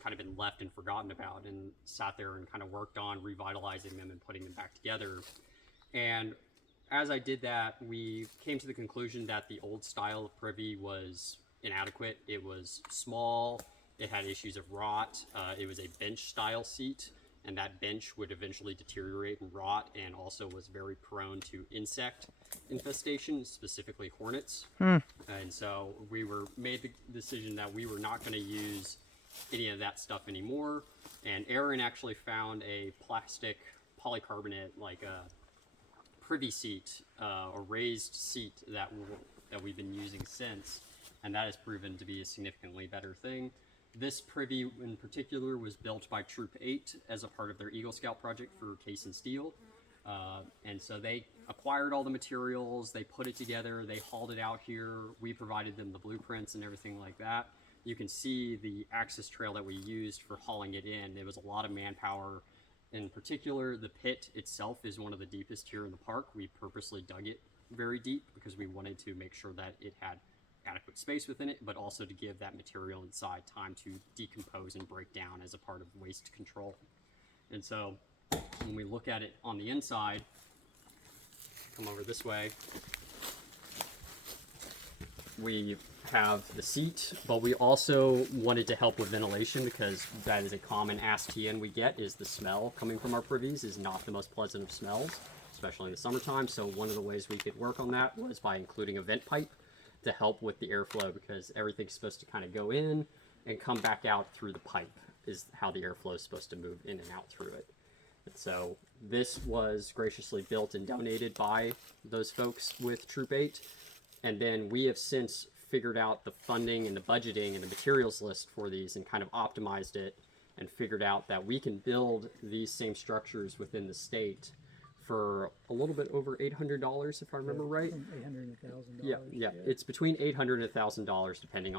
kind of been left and forgotten about, and sat there and kind of worked on revitalizing them and putting them back together. And as I did that, we came to the conclusion that the old style of privy was inadequate. It was small, it had issues of rot, it was a bench style seat, and that bench would eventually deteriorate and rot, and also was very prone to insect infestation, specifically hornets. And so we made the decision that we were not going to use any of that stuff anymore. And Aaron actually found a plastic polycarbonate, like a privy seat, a raised seat that we've been using since, and that has proven to be a significantly better thing. This privy in particular was built by Troop 8 as a part of their Eagle Scout project for Case and Steel. And so they acquired all the materials, they put it together, they hauled it out here, we provided them the blueprints and everything like that. You can see the access trail that we used for hauling it in. There was a lot of manpower. In particular, the pit itself is one of the deepest here in the park. We purposely dug it very deep because we wanted to make sure that it had adequate space within it, but also to give that material inside time to decompose and break down as a part of waste control. And so when we look at it on the inside, come over this way, we have the seat, but we also wanted to help with ventilation, because that is a common ASTN we get, is the smell coming from our privies is not the most pleasant of smells, especially in the summertime. So one of the ways we could work on that was by including a vent pipe to help with the airflow, because everything's supposed to kind of go in and come back out through the pipe is how the airflow is supposed to move in and out through it. And so this was graciously built and donated by those folks with Troop 8. And then we have since figured out the funding and the budgeting and the materials list for these and kind of optimized it and figured out that we can build these same structures within the state for a little bit over $800, if I remember right. $800 and $1,000. Yeah, it's between $800 and $1,000 depending on